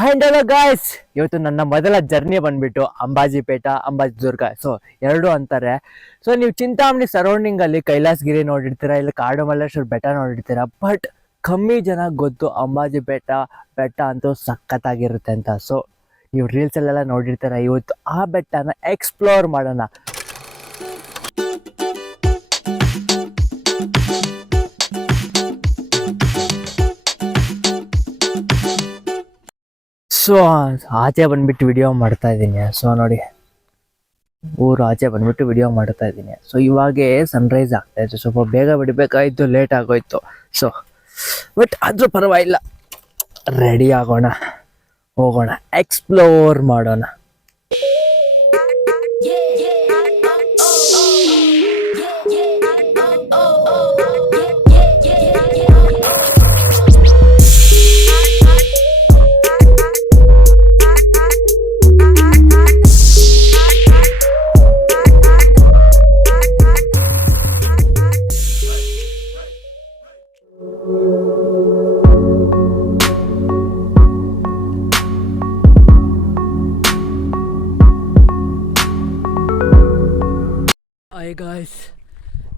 And hello guys, ಇವತ್ತು ನನ್ನ ಮೊದಲ ಜರ್ನಿ ಬಂದ್ಬಿಟ್ಟು ಅಂಬಾಜಿಪೇಟ ಅಂಬಾಜಿದುರ್ಗ. ಸೊ ಎರಡು ಅಂತಾರೆ. ಸೊ ನೀವು ಚಿಂತಾಮಣಿ ಸರೌಂಡಿಂಗಲ್ಲಿ ಕೈಲಾಸಗಿರಿ ನೋಡಿರ್ತೀರಾ, ಇಲ್ಲಿ ಕಾಡು ಮಲ್ಲೇಶ್ವರ ಬೆಟ್ಟ ನೋಡಿರ್ತೀರಾ. ಬಟ್ ಕಮ್ಮಿ ಜನ ಗೊತ್ತು ಅಂಬಾಜಿಪೇಟ ಬೆಟ್ಟ ಅಂತೂ ಸಖತ್ತಾಗಿರುತ್ತೆ ಅಂತ. ಸೊ ನೀವು ರೀಲ್ಸಲ್ಲೆಲ್ಲ ನೋಡಿರ್ತೀರ. ಇವತ್ತು ಆ ಬೆಟ್ಟನ ಎಕ್ಸ್ಪ್ಲೋರ್ ಮಾಡೋಣ. ಸೊ ಆಚೆ ಬಂದ್ಬಿಟ್ಟು ವಿಡಿಯೋ ಮಾಡ್ತಾ ಇದ್ದೀನಿ. ಸೊ ನೋಡಿ, ಊರು ಆಚೆ ಬಂದ್ಬಿಟ್ಟು ವಿಡಿಯೋ ಮಾಡ್ತಾ ಇದ್ದೀನಿ. ಸೊ ಇವಾಗೇ ಸನ್ರೈಸ್ ಆಗ್ತಾ ಇತ್ತು, ಸ್ವಲ್ಪ ಬೇಗ ಬಿಡಬೇಕಾಯ್ತು, ಲೇಟ್ ಆಗೋಯ್ತು. ಸೊ ಬಟ್ ಆದರೂ ಪರವಾಗಿಲ್ಲ, ರೆಡಿ ಆಗೋಣ, ಹೋಗೋಣ, ಎಕ್ಸ್ಪ್ಲೋರ್ ಮಾಡೋಣ. ಹಾಯ್ ಗಾಯ್ಸ್,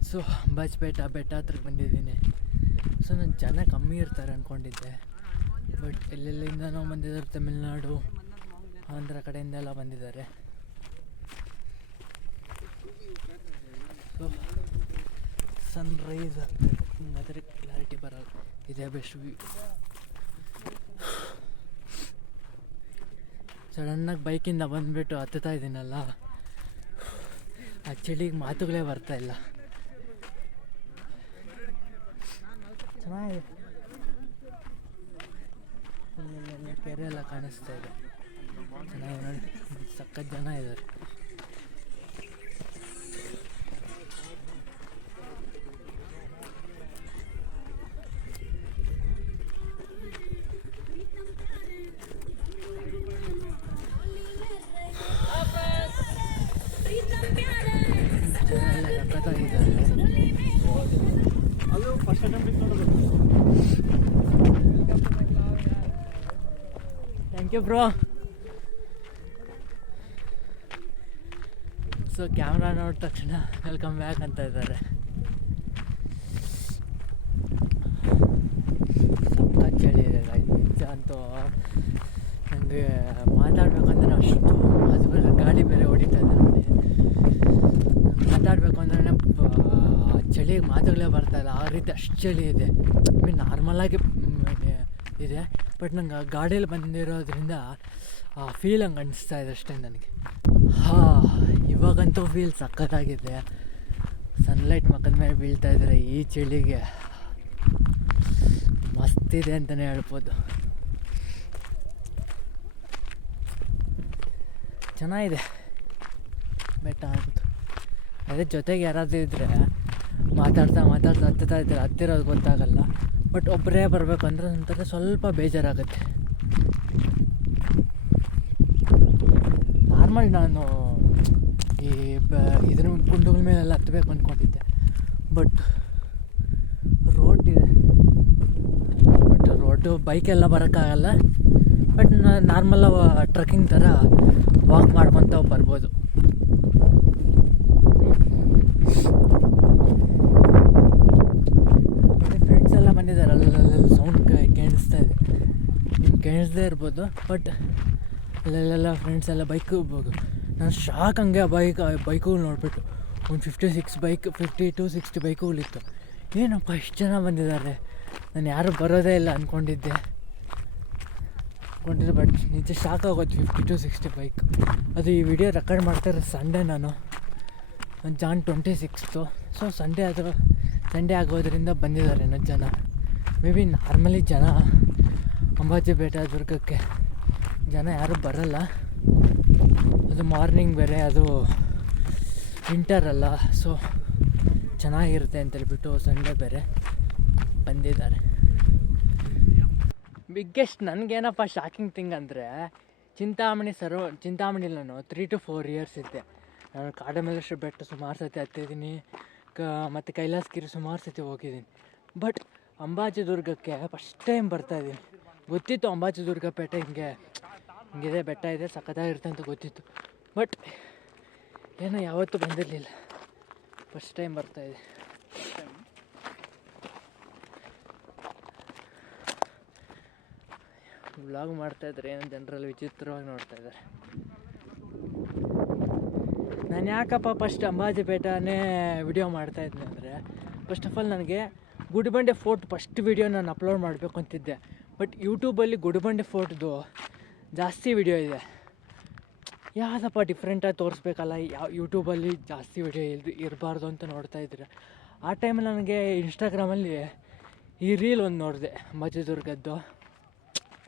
ಸೊ ಅಂಬಾಜಿಪೇಟ ಬೆಟ್ಟ ಹತ್ರಕ್ಕೆ ಬಂದಿದ್ದೀನಿ. ಸೊ ನಾನು ಜನ ಕಮ್ಮಿ ಇರ್ತಾರೆ ಅಂದ್ಕೊಂಡಿದ್ದೆ, ಬಟ್ ಎಲ್ಲೆಲ್ಲಿಂದನೋ ಬಂದಿದ್ದಾರೆ. ತಮಿಳ್ನಾಡು, ಆಂಧ್ರ ಕಡೆಯಿಂದ ಎಲ್ಲ ಬಂದಿದ್ದಾರೆ. ಸೊ ಸನ್ರೈಸ್ ಆಗ್ತಾಯಿದೆ, ಹಿಂಗಾದರೆ ಕ್ಲಾರಿಟಿ ಬರೋದು. ಇದೇ ಬೆಸ್ಟ್ ವ್ಯೂ. ಸಡನ್ನಾಗಿ ಬೈಕಿಂದ ಬಂದುಬಿಟ್ಟು ಹತ್ತುತ್ತಾ ಇದ್ದೀನಲ್ಲ, ಆ ಚಳಿಗೆ ಮಾತುಗಳೇ ಬರ್ತಾಯಿಲ್ಲ. ಚೆನ್ನಾಗಿದೆ, ಇಲ್ಲೆಲ್ಲ ಕೆರೆ ಎಲ್ಲ ಕಾಣಿಸ್ತಾ ಇದೆ. ಚೆನ್ನಾಗಿ ನೋಡಿ, ಸಖತ್ ಜನ ಇದ್ದಾರೆ. Thank you bro. So camera ನೋಡಿದ ತಕ್ಷಣ ವೆಲ್ಕಮ್ ಬ್ಯಾಕ್ ಅಂತ ಇದ್ದಾರೆ. ಸಖತ್ ಚಳಿ ಇದೆ ನಿಜ ಅಂತೂ. ನನಗೆ ಮಾತಾಡಬೇಕಂದ್ರೆ ಅಷ್ಟು, ಅದು ಬೇರೆ ಗಾಡಿ ಬೇರೆ ಹೊಡಿತಾ ಇದೆ ನೋಡಿ. ಮಾತಾಡಬೇಕು ಅಂದ್ರೆ ಚಳಿಗೆ ಮಾತುಗಳೇ ಬರ್ತಾಯಿಲ್ಲ, ಆ ರೀತಿ ಅಷ್ಟು ಚಳಿ ಇದೆ. ಮೀನ್ ನಾರ್ಮಲಾಗಿ ಇದೆ, ಬಟ್ ನಂಗೆ ಗಾಡಿಯಲ್ಲಿ ಬಂದಿರೋದ್ರಿಂದ ಆ ಫೀಲ್ ಹಂಗೆ ಅನಿಸ್ತಾ ಇದೆ ಅಷ್ಟೇ ನನಗೆ. ಇವಾಗಂತೂ ಫೀಲ್ ಸಖತ್ತಾಗಿದೆ. ಸನ್ಲೈಟ್ ಮಕ್ಕದ ಮೇಲೆ ಬೀಳ್ತಾ ಇದ್ದಾರೆ. ಈ ಚಳಿಗೆ ಮಸ್ತಿದೆ ಅಂತಲೇ ಹೇಳ್ಬೋದು. ಚೆನ್ನಾಗಿದೆ ಬೆಟ್ಟ ಅಂತೂ. ಅದೇ ಜೊತೆಗೆ ಯಾರಾದರೂ ಇದ್ದರೆ ಮಾತಾಡ್ತಾ ಹತ್ತುತ್ತಾ ಇದ್ದಾರೆ, ಹತ್ತಿರೋದು ಗೊತ್ತಾಗಲ್ಲ. ಬಟ್ ಒಬ್ಬರೇ ಬರಬೇಕು ಅಂದರೆ ಒಂಥರ ಸ್ವಲ್ಪ ಬೇಜಾರಾಗುತ್ತೆ. ನಾರ್ಮಲ್ ನಾನು ಈ ಇದ್ರ ಕುಂಡುಗಳ ಮೇಲೆಲ್ಲ ಹತ್ತಬೇಕು ಅಂದ್ಕೊಂಡಿದ್ದೆ, ಬಟ್ ರೋಡ್ ಇದೆ. ಬಟ್ ರೋಡು ಬೈಕೆಲ್ಲ ಬರೋಕ್ಕಾಗಲ್ಲ. ಬಟ್ ನಾರ್ಮಲ್ಲ ಟ್ರೆಕ್ಕಿಂಗ್ ಥರ ವಾಕ್ ಮಾಡ್ಕೊತ ಬರ್ಬೋದು. ಫ್ರೆಂಡ್ಸ್ ಎಲ್ಲ ಬಂದಿದ್ದಾರೆ, ಅಲ್ಲೆಲ್ಲ ಸೌಂಡ್ ಕೇಳಿಸ್ತಾ ಇದೆ, ನಿಮ್ಗೆ ಕೇಳಿಸ್ದೇ ಇರ್ಬೋದು. ಬಟ್ ಅಲ್ಲೆಲ್ಲ ಫ್ರೆಂಡ್ಸ್ ಎಲ್ಲ ಬೈಕ್ ಹೋಗ್ಬೋದು. ನಾನು ಶಾಕ್ ಹಂಗೆ ಬೈಕುಗಳು ನೋಡಿಬಿಟ್ಟು. ಒಂದು 50 to 60 ಬೈಕುಗಳಿತ್ತು. ಏನಪ್ಪ ಇಷ್ಟು ಜನ ಬಂದಿದ್ದಾರೆ, ನಾನು ಯಾರು ಬರೋದೇ ಇಲ್ಲ ಅಂದ್ಕೊಂಡಿದ್ದೆ. ಬಟ್ ನಿಜ ಶಾಕ್ ಆಗೋದು. 50 to 60 ಬೈಕ್. ಅದು ಈ ವಿಡಿಯೋ ರೆಕಾರ್ಡ್ ಮಾಡ್ತಾರೆ ಸಂಡೇ, ನಾನು ಜಾನ್ 26. ಸೊ ಸಂಡೇ ಆಗೋದ್ರಿಂದ ಬಂದಿದ್ದಾರೆ ಜನ. ಮೇ ಬಿ ನಾರ್ಮಲಿ ಜನ ಅಂಬಾಜಿಪೇಟ ದುರ್ಗಕ್ಕೆ ಜನ ಯಾರೂ ಬರಲ್ಲ. ಅದು ಮಾರ್ನಿಂಗ್ ಬೇರೆ, ಅದು ವಿಂಟರ್ ಅಲ್ಲ. ಸೊ ಚೆನ್ನಾಗಿರುತ್ತೆ ಅಂತೇಳ್ಬಿಟ್ಟು ಸಂಡೇ ಬೇರೆ ಬಂದಿದ್ದಾರೆ. ಬಿಗ್ಗೆಸ್ಟ್ ನನಗೇನಪ್ಪ ಶಾಕಿಂಗ್ ಥಿಂಗ್ ಅಂದರೆ, ಚಿಂತಾಮಣಿಲಿ ನಾನು 3 to 4 years ಇದ್ದೆ. ನಾನು ಕಾಡಮಲ್ಲೇಶ್ವರ ಬೆಟ್ಟ ಸುಮಾರು ಸತಿ ಹತ್ತಿದ್ದೀನಿ, ಮತ್ತು ಕೈಲಾಸಗಿರಿ ಸುಮಾರು ಸತಿ ಹೋಗಿದ್ದೀನಿ. ಬಟ್ ಅಂಬಾಜಿದುರ್ಗಕ್ಕೆ ಫಸ್ಟ್ ಟೈಮ್ ಬರ್ತಾಯಿದ್ದೀನಿ. ಗೊತ್ತಿತ್ತು ಅಂಬಾಜಿದುರ್ಗ ಪೇಟೆ ಹಿಂಗಿದೆ, ಬೆಟ್ಟ ಇದೆ, ಸಖತ್ತಾಗಿರುತ್ತೆ ಅಂತ ಗೊತ್ತಿತ್ತು. ಬಟ್ ಏನೋ ಯಾವತ್ತೂ ಬಂದಿರಲಿಲ್ಲ, ಫಸ್ಟ್ ಟೈಮ್ ಬರ್ತಾಯಿದೆ. ವ್ಲಾಗ್ ಮಾಡ್ತಾಯಿದ್ದಾರೆ, ಏನೋ ಜನರಲ್ಲಿ ವಿಚಿತ್ರವಾಗಿ ನೋಡ್ತಾಯಿದ್ದಾರೆ. ನಾನು ಯಾಕಪ್ಪ ಫಸ್ಟ್ ಅಂಬಾಜಿ ಬೆಟ್ಟನೇ ವಿಡಿಯೋ ಮಾಡ್ತಾಯಿದ್ದೆ ಅಂದರೆ, ಫಸ್ಟ್ ಆಫ್ ಆಲ್ ನನಗೆ ಗುಡಿಬಂಡೆ ಫೋರ್ಟ್ ಫಸ್ಟ್ ವಿಡಿಯೋ ನಾನು ಅಪ್ಲೋಡ್ ಮಾಡಬೇಕು ಅಂತಿದ್ದೆ. ಬಟ್ ಯೂಟ್ಯೂಬಲ್ಲಿ ಗುಡಿಬಂಡೆ ಫೋರ್ಟ್ದು ಜಾಸ್ತಿ ವಿಡಿಯೋ ಇದೆ. ಯಾವುದಪ್ಪ ಡಿಫ್ರೆಂಟಾಗಿ ತೋರಿಸ್ಬೇಕಲ್ಲ, ಯಾವ ಯೂಟ್ಯೂಬಲ್ಲಿ ಜಾಸ್ತಿ ವಿಡಿಯೋ ಇರಬಾರ್ದು ಅಂತ ನೋಡ್ತಾಯಿದ್ರೆ, ಆ ಟೈಮಲ್ಲಿ ನನಗೆ ಇನ್ಸ್ಟಾಗ್ರಾಮಲ್ಲಿ ಈ ರೀಲ್ ಒಂದು ನೋಡಿದೆ ಅಂಬಾಜಿದುರ್ಗದ್ದು.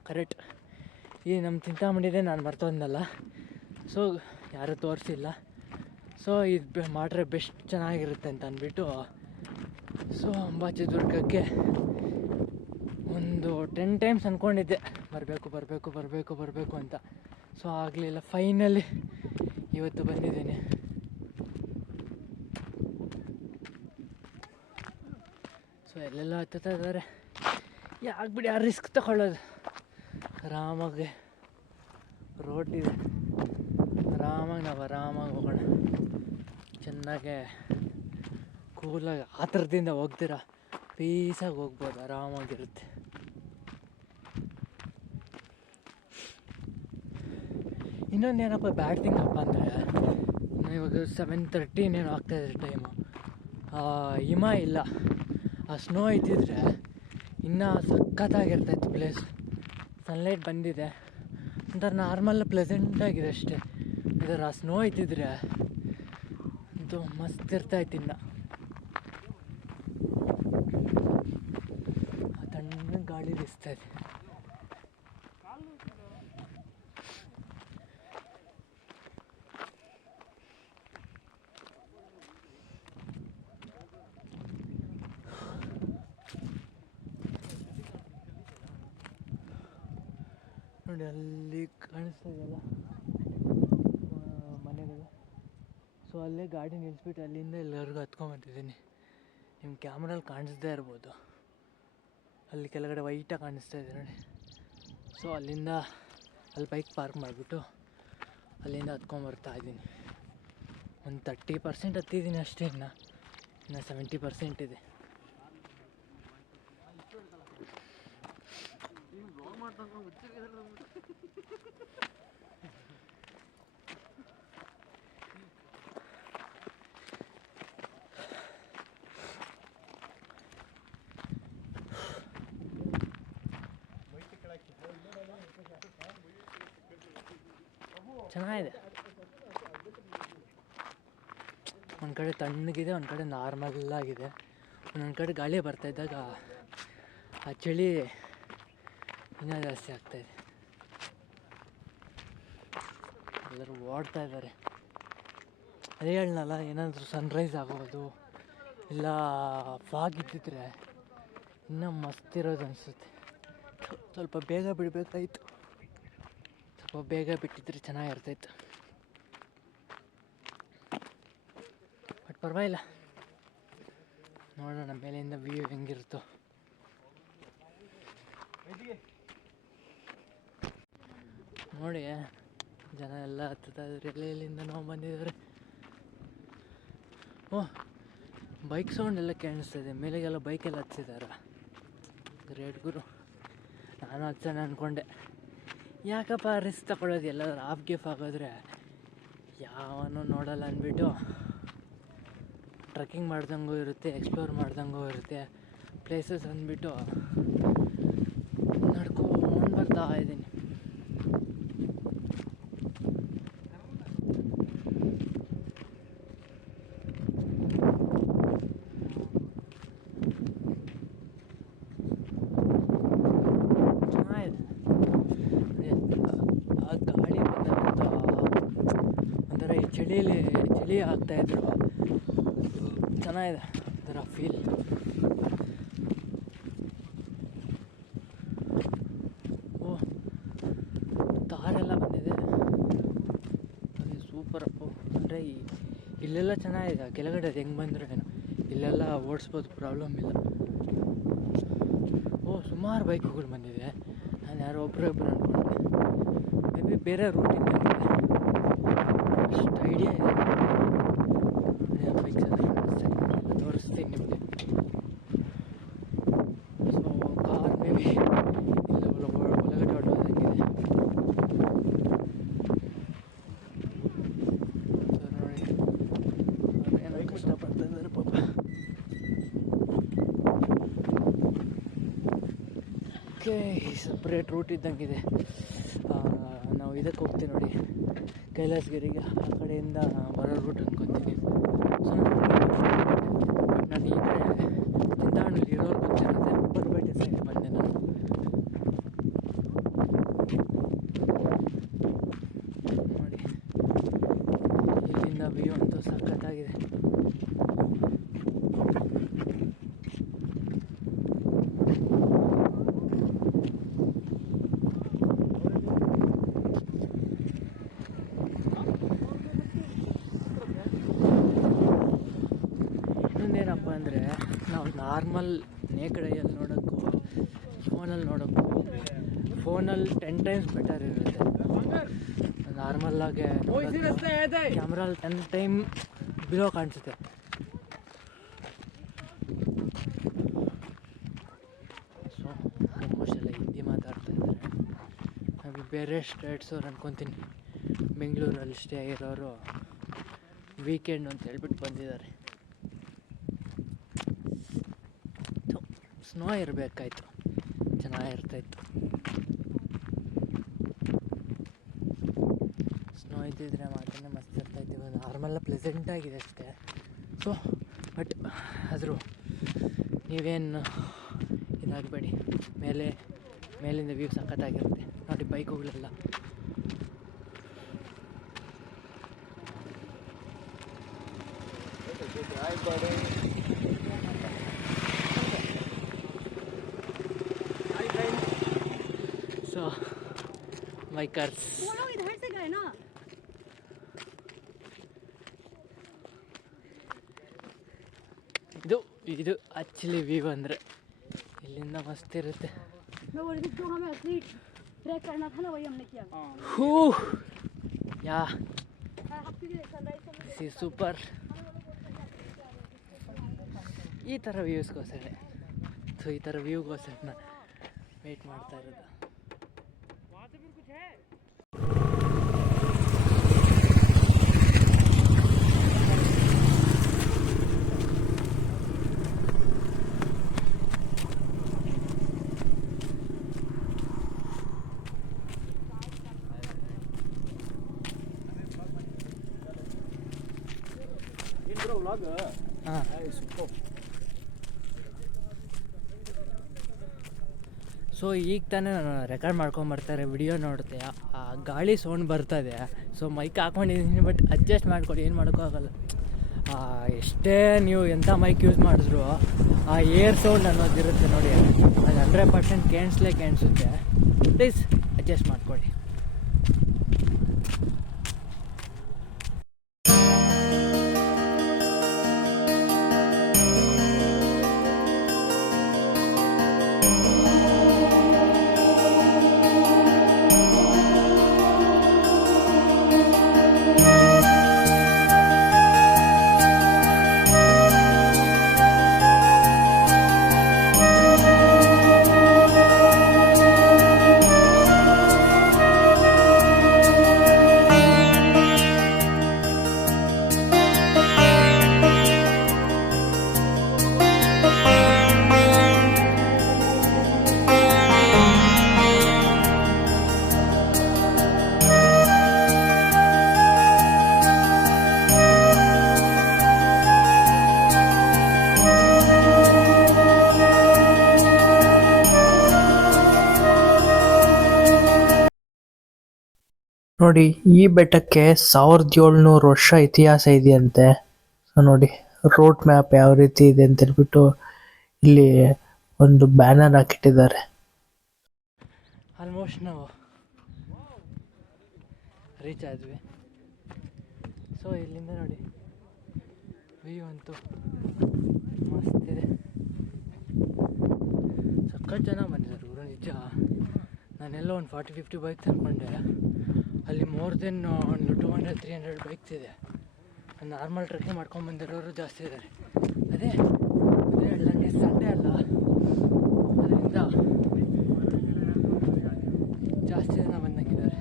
ಕರೆಕ್ಟ್ ಈ ನಮ್ಮ ಚಿಂತಾಮಣಿದೆ, ನಾನು ಮರ್ತೋದ್ನಲ್ಲ. ಸೊ ಯಾರೂ ತೋರಿಸಿಲ್ಲ. ಸೊ ಇದು ಮಾಡ್ರೆ ಬೆಸ್ಟ್ ಚೆನ್ನಾಗಿರುತ್ತೆ ಅಂತ ಅಂದ್ಬಿಟ್ಟು, ಸೊ ಅಂಬಾಜಿದುರ್ಗಕ್ಕೆ ಒಂದು 10 ಟೈಮ್ಸ್ ಅಂದ್ಕೊಂಡಿದ್ದೆ ಬರಬೇಕು ಅಂತ. ಸೊ ಆಗಲಿಲ್ಲ, ಫೈನಲಿ ಇವತ್ತು ಬಂದಿದ್ದೀನಿ. ಸೊ ಎಲ್ಲೆಲ್ಲ ಹತ್ತುತ್ತಾ ಇದ್ದಾರೆ, ಯಾಕೆ ಯಾರು ರಿಸ್ಕ್ ತಗೊಳ್ಳೋದು. ಆರಾಮಾಗಿ ರೋಡ್ ಇದೆ, ನಾವು ಆರಾಮಾಗಿ ಹೋಗೋಣ. ಚೆನ್ನಾಗೆ ಕೂಲಾಗಿ ಆ ಥರದಿಂದ ಹೋಗ್ದಿರ ಪೀಸಾಗಿ ಹೋಗ್ಬೋದು, ಆರಾಮಾಗಿರುತ್ತೆ. ಇನ್ನೊಂದೇನಪ್ಪ ಬ್ಯಾಡ್ ಥಿಂಗ್ ಅಪ್ಪ ಅಂದರೆ, ಇವಾಗ 7:30 ಏನೋ ಆಗ್ತಾಯಿದೆ ಟೈಮು. ಹಿಮ ಇಲ್ಲ, ಆ ಸ್ನೋ ಇದ್ದಿದ್ರೆ ಇನ್ನೂ ಸಖತ್ತಾಗಿರ್ತಾಯಿತ್ತು ಪ್ಲೇಸ್. ಸನ್ಲೈಟ್ ಬಂದಿದೆ, ಒಂಥರ ನಾರ್ಮಲ್ ಪ್ಲೆಸೆಂಟಾಗಿದೆ ಅಷ್ಟೇ. ಇದರ ಆ ಸ್ನೋ ಇದ್ದಿದ್ರೆ ಅಂತೂ ಮಸ್ತ್ ಇರ್ತಾಯಿತ್ತು. ಇನ್ನು ಆ ತಣ್ಣಗೆ ಗಾಳಿ ಬೀಸ್ತಾಯಿದೆ. ನೋಡಿ ಅಲ್ಲಿ ಕಾಣಿಸ್ತಾ ಇದೆಯಲ್ಲ ಮನೆಗಳು. ಸೊ ಅಲ್ಲೇ ಗಾಡಿ ನಿಲ್ಲಿಸ್ಬಿಟ್ಟು ಅಲ್ಲಿಂದ ಎಲ್ಲರಿಗೂ ಹತ್ಕೊಂಬಂತಿದ್ದೀನಿ. ನಿಮ್ಮ ಕ್ಯಾಮ್ರಲ್ಲಿ ಕಾಣಿಸ್ದೇ ಇರ್ಬೋದು, ಅಲ್ಲಿ ಕೆಳಗಡೆ ವೈಟಾಗಿ ಕಾಣಿಸ್ತಾ ಇದೆ ನೋಡಿ. ಸೊ ಅಲ್ಲಿಂದ ಅಲ್ಲಿ ಬೈಕ್ ಪಾರ್ಕ್ ಮಾಡಿಬಿಟ್ಟು ಅಲ್ಲಿಂದ ಹತ್ಕೊಂಬರ್ತಾ ಇದ್ದೀನಿ. ಒಂದು 30% ಹತ್ತಿದ್ದೀನಿ ಅಷ್ಟೇ, ಇನ್ನು 70% ಇದೆ. ಚೆನ್ನಾಗಿದೆ, ಒಂದು ಕಡೆ ತಣ್ಣಗಿದೆ, ಒಂದು ಕಡೆ ನಾರ್ಮಲ್ ಆಗಿದೆ. ಒಂದೊಂದು ಕಡೆ ಗಾಳಿ ಬರ್ತಾಯಿದ್ದಾಗ ಆ ಚಳಿ ಇನ್ನೂ ಜಾಸ್ತಿ ಆಗ್ತಾಯಿದೆ. ಎಲ್ಲರೂ ಓಡ್ತಾ ಇದ್ದಾರೆ. ಅದೇ ಹೇಳಲ್ಲ, ಏನಾದರೂ ಸನ್ರೈಸ್ ಆಗೋದು ಇಲ್ಲ ಫಾಗ್ ಇದ್ದಿದ್ರೆ ಇನ್ನೂ ಮಸ್ತ್ ಇರೋದು ಅನಿಸುತ್ತೆ. ಸ್ವಲ್ಪ ಬೇಗ ಬಿಡಬೇಕಾಯ್ತು, ಸ್ವಲ್ಪ ಬೇಗ ಬಿಟ್ಟಿದ್ರೆ ಚೆನ್ನಾಗಿರ್ತಾಯಿತ್ತು. ಬಟ್ ಪರವಾಗಿಲ್ಲ, ನೋಡೋಣ ಮೇಲಿಂದ ವ್ಯೂ ಹೆಂಗಿರುತ್ತೋ. ನೋಡಿ ಜನ ಎಲ್ಲ ಹತ್ತುತ್ತಾ ಇದ್ದಾರೆ, ಎಲ್ಲಿಂದ ನಾವು ಬಂದಿದ್ದಾರೆ. ಓಹ್, ಬೈಕ್ ಸೌಂಡ್ ಎಲ್ಲ ಕೇಳಿಸ್ತಾಯಿದೆ, ಮೇಲೆಗೆಲ್ಲ ಬೈಕೆಲ್ಲ ಹಚ್ಚಿದ್ದಾರೆ. ಗ್ರೇಟ್ ಗುರು. ನಾನು ಹಚ್ಚೋಣ ಅಂದ್ಕೊಂಡೆ, ಯಾಕಪ್ಪ ರಿಸ್ಕ್ ತಗೊಳ್ಳೋದು, ಎಲ್ಲಾದ್ರೂ ಆಫ್ ಗೇಫ್ ಆಗೋದ್ರೆ ಯಾವನೂ ನೋಡಲ್ಲ ಅಂದ್ಬಿಟ್ಟು ಟ್ರೆಕ್ಕಿಂಗ್ ಮಾಡ್ದಂಗೂ ಇರುತ್ತೆ, ಎಕ್ಸ್ಪ್ಲೋರ್ ಮಾಡ್ದಂಗೂ ಇರುತ್ತೆ ಪ್ಲೇಸಸ್ ಅಂದ್ಬಿಟ್ಟು ನಡ್ಕೊಂಡು ಬರ್ತಾ ಇದ್ದೀನಿ. ಆ ಗಾಳಿ ಬಂದಂಥ ಒಂಥರ ಈ ಚಳಿ ಆಗ್ತಾಯಿದ್ರು, ಚೆನ್ನಾಗಿದೆ ಒಂಥರ ಫೀಲ್. ಓ, ತಾರೆಲ್ಲ ಬಂದಿದೆ, ಅದೇ ಸೂಪರಪ್ಪು. ಅಂದರೆ ಇಲ್ಲೆಲ್ಲ ಚೆನ್ನಾಗಿದೆ, ಕೆಳಗಡೆ ಅದು ಹೆಂಗೆ ಬಂದರೆ ಏನು, ಇಲ್ಲೆಲ್ಲ ಓಡಿಸ್ಬೋದು, ಪ್ರಾಬ್ಲಮ್ ಇಲ್ಲ. ಓ, ಸುಮಾರು ಬೈಕುಗಳು ಬಂದಿದೆ. ನಾನು ಯಾರೋ ಒಬ್ಬರು ಅನ್ಕೊಂಡೆ. ಮೇ ಬಿ ಬೇರೆ ರೂಟ್ ಇದ್ದಂಗಿದೆ, ಅಷ್ಟು ಐಡಿಯಾ ಇದೆ. ತೋರಿಸ್ತೀನಿ ನಿಮಗೆ. ಸೊ ಕಾರ್ ಮೇ ಬಿ ಇಲ್ಲಿ ಒಳಗಡೆ ಹೊಡೋದಂಗಿದೆ. ಸೊ ನೋಡಿ ಏನೋ ಕಷ್ಟಪಡ್ತಾ ಇದ್ದಾರೆ ಪಾಪ. ಓಕೆ, ಸಪ್ರೇಟ್ ರೂಟ್ ಇದ್ದಂಗಿದೆ. ನಾವು ಇದಕ್ಕೆ ಹೋಗ್ತೀವಿ ನೋಡಿ, ಕೈಲಾಸಗಿರಿಗೆ. ಆ ಕಡೆಯಿಂದ ಬರೋ ರೂಟ್ ಅನ್ಕೊತೀನಿ. ಸೊ ನಾನು ಈ ಕಡೆ ಚಿಂತಾಮಣಿಲಿ ಇರೋರು ಗೊತ್ತಿರುತ್ತೆ, ಉಪ್ಪರಪೇಟೆ ಸೈಡ್ ಬಂದೆ ನಾನು. ನೋಡಿ ಇಲ್ಲಿಂದ ವ್ಯೂ ಅಂತೂ ಸಖತ್ತಾಗಿದೆ. ಇನ್ನೊಂದೇನಪ್ಪ ಅಂದರೆ, ನಾವು ನಾರ್ಮಲ್ ನೇಕಡೆಯಲ್ಲಿ ನೋಡೋಕ್ಕೂ ಫೋನಲ್ಲಿ ನೋಡೋಕ್ಕೂ ಫೋನಲ್ಲಿ 10 ಟೈಮ್ಸ್ ಬೆಟರ್ ಇರುತ್ತೆ. ನಾರ್ಮಲ್ಲಾಗೆ ಕ್ಯಾಮ್ರಲ್ಲಿ 10 ಟೈಮ್ ಬಿಲೋ ಕಾಣಿಸುತ್ತೆ. ಸೊ ಆಲ್ಮೋಸ್ಟ್ ಎಲ್ಲ ಹಿಂದಿ ಮಾತಾಡ್ತಾ ಇದ್ದಾರೆ. ನಾವು ಬೇರೆ ಸ್ಟೇಟ್ಸವ್ರು ಅನ್ಕೊತೀನಿ. ಬೆಂಗಳೂರಲ್ಲಿ ಸ್ಟೇ ಆಗಿರೋರು ವೀಕೆಂಡ್ ಅಂತ ಹೇಳ್ಬಿಟ್ಟು ಬಂದಿದ್ದಾರೆ. ಸ್ನೋ ಇರಬೇಕಾಯ್ತು, ಚೆನ್ನಾಗಿರ್ತಾಯಿತ್ತು. ಸ್ನೋ ಇದ್ದಿದ್ರೆ ಮಾತ್ರ ಮಸ್ತ್ ಇರ್ತಾಯಿತ್ತು. ಇವಾಗ ನಾರ್ಮಲ್ಲ ಪ್ಲೆಸೆಂಟಾಗಿದೆ ಅಷ್ಟೇ. ಸೊ ಬಟ್ ಆದರೂ ನೀವೇನು ಇದಾಗಬೇಡಿ, ಮೇಲಿಂದ ವ್ಯೂ ಸಖತ್ತಾಗಿರುತ್ತೆ ನೋಡಿ. ಬೈಕುಗಳೆಲ್ಲ ಸೊ ಬೈಕರ್ಸ್. ಇದು ಆ್ಯಕ್ಚುಲಿ ವ್ಯೂ ಅಂದರೆ ಇಲ್ಲಿಂದ ಮಸ್ತ್ ಇರುತ್ತೆ. ಹೂ ಯಾ ಸೂಪರ್. ಈ ಥರ ವ್ಯೂಸ್ಗೋಸ್ಕರ ಈ ಥರ ವ್ಯೂಗೋಸ್ಕರ ವೆಯ್ಟ್ ಮಾಡ್ತಾ ಇರೋದು. ಸೊ ಈಗ ತಾನೇ ನಾನು ರೆಕಾರ್ಡ್ ಮಾಡ್ಕೊಂಬರ್ತಾರೆ, ವಿಡಿಯೋ ನೋಡುತ್ತೆ, ಆ ಗಾಳಿ ಸೌಂಡ್ ಬರ್ತದೆ. ಸೊ ಮೈಕ್ ಹಾಕ್ಕೊಂಡಿದ್ದೀನಿ, ಬಟ್ ಅಡ್ಜಸ್ಟ್ ಮಾಡ್ಕೊಳ್ಳಿ, ಏನು ಮಾಡೋಕ್ಕಾಗಲ್ಲ. ಎಷ್ಟೇ ನೀವು ಎಂಥ ಮೈಕ್ ಯೂಸ್ ಮಾಡಿದ್ರು ಆ ಏರ್ ಸೌಂಡ್ ಅನ್ನೋದಿರುತ್ತೆ ನೋಡಿ, ಅದು 100% ಕೇಳಿಸುತ್ತೆ. ಪ್ಲೀಸ್ ಅಡ್ಜಸ್ಟ್ ಮಾಡ್ಕೊಳ್ಳಿ. ನೋಡಿ, ಈ ಬೆಟ್ಟಕ್ಕೆ 1700 ವರ್ಷ ಇತಿಹಾಸ ಇದೆಯಂತೆ. ಸೊ ನೋಡಿ ರೋಡ್ ಮ್ಯಾಪ್ ಯಾವ ರೀತಿ ಇದೆ ಅಂತ ಹೇಳ್ಬಿಟ್ಟು ಇಲ್ಲಿ ಒಂದು ಬ್ಯಾನರ್ ಹಾಕಿಟ್ಟಿದ್ದಾರೆ. ಆಲ್ಮೋಸ್ಟ್ ನಾವು ರೀಚ್ ಆದ್ವಿ. ಸೊ ಇಲ್ಲಿಂದ ನೋಡಿ ವ್ಯೂ ಅಂತೂ ಮಸ್ತ್ ಇದೆ. ಸಖತ್ ಜನ ಬಂದಿದ್ದಾರೆ ಊರು, ನಿಜ. ನಾನೆಲ್ಲ ಒಂದು 40-50 ಬೈಕ್ ತಂದ್ಕೊಂಡೆ. ಅಲ್ಲಿ ಮೋರ್ ದೆನ್ ಒಂದು 200-300 ಬೈಕ್ಸ್ ಇದೆ. ನಾರ್ಮಲ್ ಟ್ರೆಕ್ಕಿಂಗ್ ಮಾಡ್ಕೊಂಬಂದಿರೋರು ಜಾಸ್ತಿ ಇದ್ದಾರೆ. ಅದೇ ನನಗೆ ಸಂಡೇ ಅಲ್ಲ, ಅದರಿಂದ ಜಾಸ್ತಿ ಜನ ಬಂದಂಗಿದ್ದಾರೆ.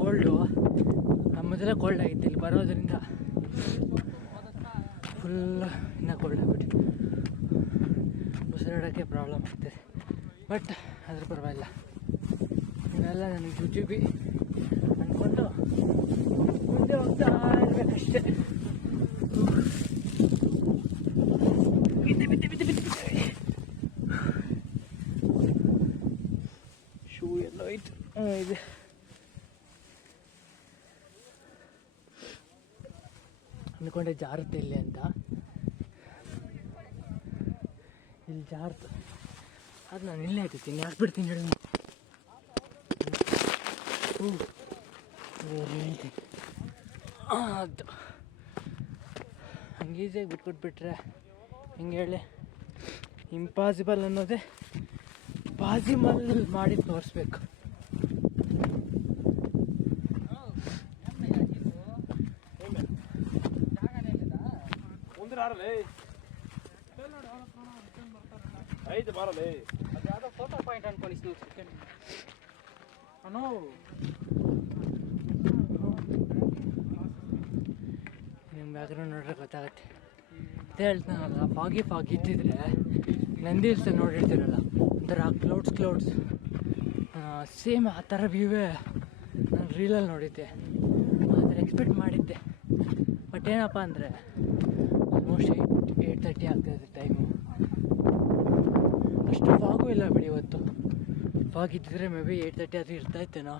ಕೋಲ್ಡು ಮೊದಲೇ ಕೋಲ್ಡ್ ಆಗಿತ್ತು, ಇಲ್ಲಿ ಬರೋದರಿಂದ ಫುಲ್ ಇನ್ನೂ ಕೋಲ್ಡ್ ಆಗಿಬಿಟ್ಟು ಉಸಿರಾಡೋಕ್ಕೆ ಪ್ರಾಬ್ಲಮ್ ಆಗ್ತದೆ. ಬಟ್ ಅದ್ರ ಪರವಾಗಿಲ್ಲ, ಇದೆಲ್ಲ ನನಗೆ ಜುಜುಬಿ ಅಂದ್ಕೊಂಡು ಮುಂದೆ ಹೋಗ್ತಾ ಇರಬೇಕಷ್ಟೇ. ಶೂ ಎಲ್ಲ ಹೋಯ್ತು. ಇದೆ ಅಂದ್ಕೊಂಡೆ ಜಾರುತ್ತೆ ಇಲ್ಲಿ ಅಂತ, ಇಲ್ಲಿ ಜಾರ್ತು. ಅದು ನಾನು ಇಲ್ಲೇ ಆಯ್ತೀನಿ, ಯಾಕೆ ಬಿಡ್ತೀನಿ ಹೇಳಿ. ಹೇಳ್ತೀನಿ ಅದು ಹಂಗೆ ಈಸಿಯಾಗಿ ಬಿಟ್ಕೊಟ್ಬಿಟ್ರೆ ಹಿಂಗೆ ಹೇಳಿ, ಇಂಪಾಸಿಬಲ್ ಅನ್ನೋದೇ ಪಾಸಿಬಲ್ ಮಾಡಿ ತೋರಿಸ್ಬೇಕು. ಐದು ಬಾರಲೇ ಅದು ಯಾವುದೋ ಫೋಟೋ ಪಾಯಿಂಟ್ ಅನ್ಕೊಳ್ಳಿ ಸೆಕೆಂಡ್ ನಿಮ್ಮ ಬ್ಯಾಕ್ಗ್ರೌಂಡ್ ನೋಡ್ರೆ ಗೊತ್ತಾಗತ್ತೆ. ಅದೇ ಹೇಳ್ತಾನಲ್ಲ, ಫಾಗಿ ಇದ್ದಿದ್ರೆ ನಂದಿ ಹಿಲ್ಸ್ ನೋಡಿರ್ತೀರಲ್ಲ, ಒಂಥರ ಕ್ಲೌಡ್ಸ್ ಸೇಮ್ ಆ ಥರ ವ್ಯೂವೇ ನಾನು ರೀಲಲ್ಲಿ ನೋಡಿದ್ದೆ. ಆ ಥರ ಎಕ್ಸ್ಪೆಕ್ಟ್ ಮಾಡಿದ್ದೆ. ಬಟ್ ಏನಪ್ಪ ಅಂದರೆ ಆಲ್ಮೋಸ್ಟ್ 8:30 ಆಗ್ತಾಯಿದೆ ಟೈಮು. ಅಷ್ಟು ಫಾಗೂ ಇಲ್ಲ ಬಿಡಿ ಇವತ್ತು. ಫಾಗ್ ಇದ್ದಿದ್ರೆ ಮೇ ಬಿ 8:30 ಅದು ಇರ್ತಾಯಿತ್ತೇನೋ.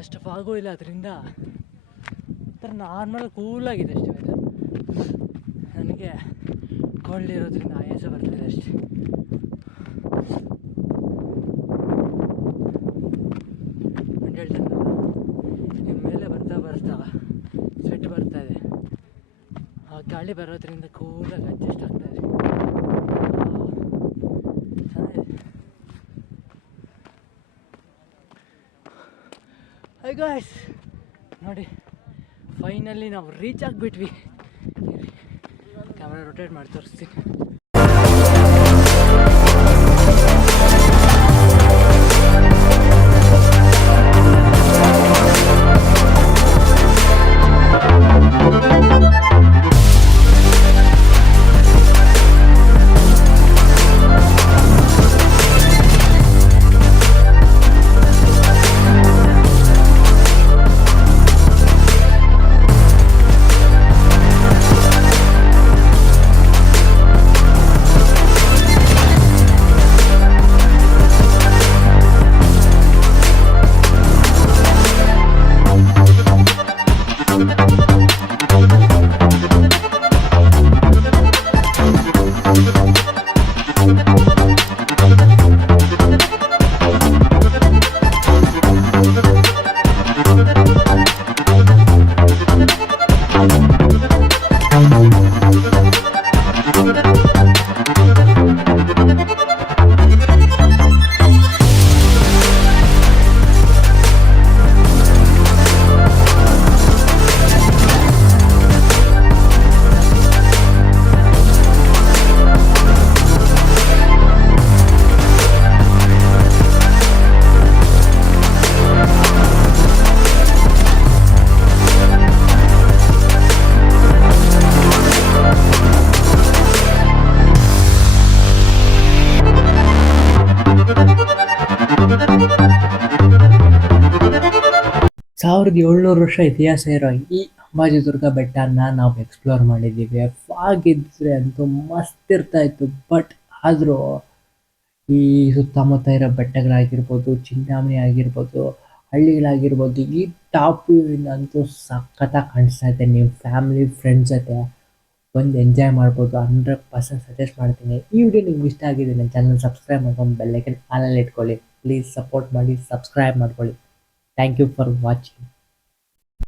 ಅಷ್ಟು ಫಾಗೂ ಇಲ್ಲ, ಅದರಿಂದ ಒಂಥರ ನಾರ್ಮಲ್ ಕೂಲಾಗಿದೆ ಅಷ್ಟೇ ವೆದರ್. ನನಗೆ ಕೋಲ್ಡ್ ಇರೋದ್ರಿಂದ ಆಯಾಸ ಬರ್ತಿದೆ ಅಷ್ಟೇ. ನಾನು ಹೇಳ್ತಾನಲ್ಲ, ನಿಮ್ಮ ಮೇಲೆ ಬರ್ತಾ ಸ್ವೆಟ್ ಬರ್ತಾಯಿದೆ. ಆ ಗಾಳಿ ಬರೋದ್ರಿಂದ ಕೂಲಾಗಿ ಅಡ್ಜಸ್ಟ್ ಆಗ್ತಾಯಿದೆ. ಹೈ ಗಾಯ್ಸ್, ನೋಡಿ ಫೈನಲಿ ನಾವು ರೀಚ್ ಆಗಿಬಿಟ್ವಿ. ಕ್ಯಾಮ್ರಾ ರೊಟೇಟ್ ಮಾಡಿ ತೋರಿಸ್ತೀನಿ. ಸಾವಿರದ 700 ವರ್ಷ ಇತಿಹಾಸ ಇರೋ ಈ ಅಂಬಾಜಿದುರ್ಗ ಬೆಟ್ಟನ ನಾವು ಎಕ್ಸ್ಪ್ಲೋರ್ ಮಾಡಿದ್ದೀವಿ. ಫಾಗ್ ಇದ್ದರೆ ಅಂತೂ ಮಸ್ತ್ ಇರ್ತಾಯಿತ್ತು. ಬಟ್ ಆದರೂ ಈ ಸುತ್ತಮುತ್ತ ಇರೋ ಬೆಟ್ಟಗಳಾಗಿರ್ಬೋದು, ಚಿಂತಾಮಣಿ ಆಗಿರ್ಬೋದು, ಹಳ್ಳಿಗಳಾಗಿರ್ಬೋದು, ಈ ಟಾಪ್ ವ್ಯೂವಿಂದ ಅಂತೂ ಸಖತ್ತಾಗಿ ಕಾಣಿಸ್ತಾ ಇದೆ. ನೀವು ಫ್ಯಾಮಿಲಿ ಫ್ರೆಂಡ್ಸ್ ಜೊತೆ ಬಂದು ಎಂಜಾಯ್ ಮಾಡ್ಬೋದು. 100% ಸಜೆಸ್ಟ್ ಮಾಡ್ತೀನಿ. ಈ ವಿಡಿಯೋ ನಿಮ್ಗೆ ಇಷ್ಟ ಆಗಿದೆ, ನನ್ನ ಚಾನಲ್ ಸಬ್ಸ್ಕ್ರೈಬ್ ಮಾಡ್ಕೊಂಡು ಬೆಲ್ಲೈಕನ್ ಆನಲ್ಲಿ ಇಟ್ಕೊಳ್ಳಿ. ಪ್ಲೀಸ್ ಸಪೋರ್ಟ್ ಮಾಡಿ, ಸಬ್ಸ್ಕ್ರೈಬ್ ಮಾಡ್ಕೊಳ್ಳಿ. Thank you for watching.